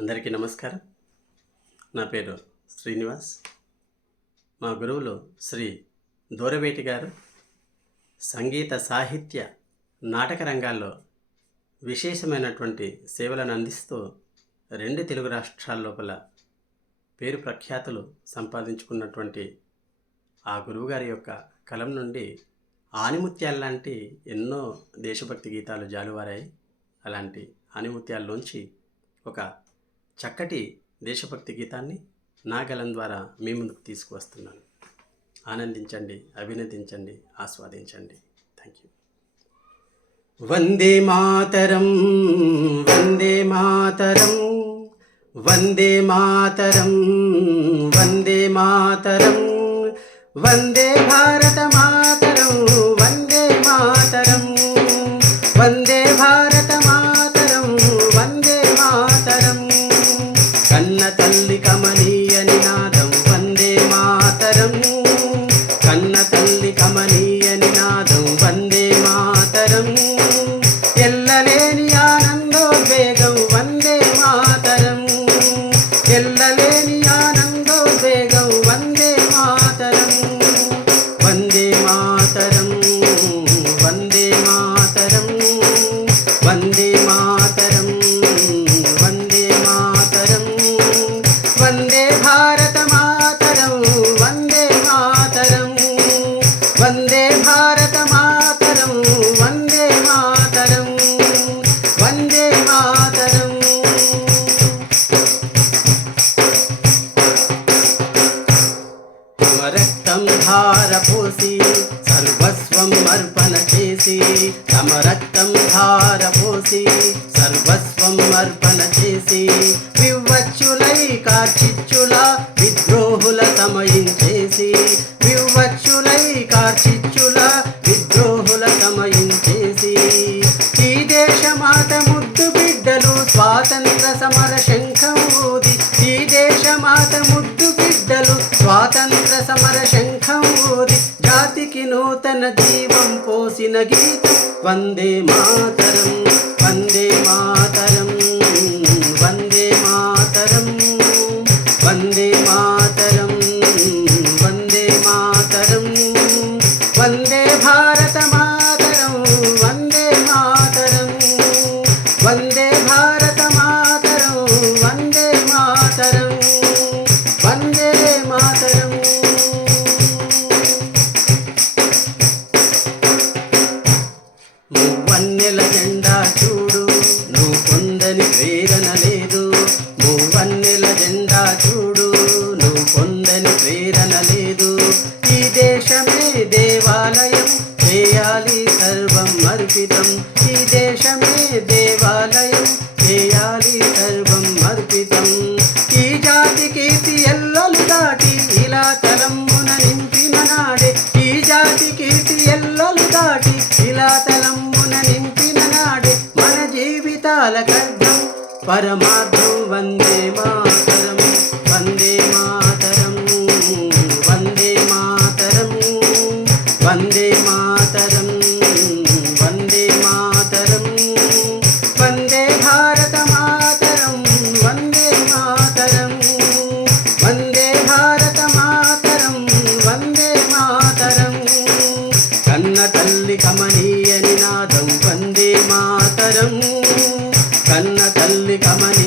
అందరికీ నమస్కారం. నా పేరు శ్రీనివాస్. మా గురువులు శ్రీ దూరవేటి గారు సంగీత సాహిత్య నాటక రంగాల్లో విశేషమైనటువంటి సేవలను అందిస్తూ రెండు తెలుగు రాష్ట్రాల లోపల పేరు ప్రఖ్యాతులు సంపాదించుకున్నటువంటి ఆ గురువుగారి యొక్క కలం నుండి ఆనిముత్యాల్లాంటి ఎన్నో దేశభక్తి గీతాలు జాలువారాయి. అలాంటి ఆనిముత్యాల్లోంచి ఒక చక్కటి దేశభక్తి గీతాన్ని నాగలం ద్వారా మీ ముందుకు తీసుకువస్తున్నాను. ఆనందించండి అభినందించండి ఆస్వాదించండి. థ్యాంక్ యూ వందే మాతరం వందే మాతరం వందే మాతరం వందే మాతరం వందే భారత మాత భారత మాతరం వందే మాతరం. వందే భారత మాతరం వందే మాతరం. వందే మాతరం. రక్తం ధార పోసి సర్వస్వం అర్పణ చేసి తమ రక్తం ధార పోసి సర్వస్వం అర్పణ సమర శంఖం ఊది జాతికి నూతన జీవం పోసిన గీతం వందే మాతరం. తలంబున నింపిన నాడే మన జీవితాల గర్భం పరమార్థం వందే మా Come on.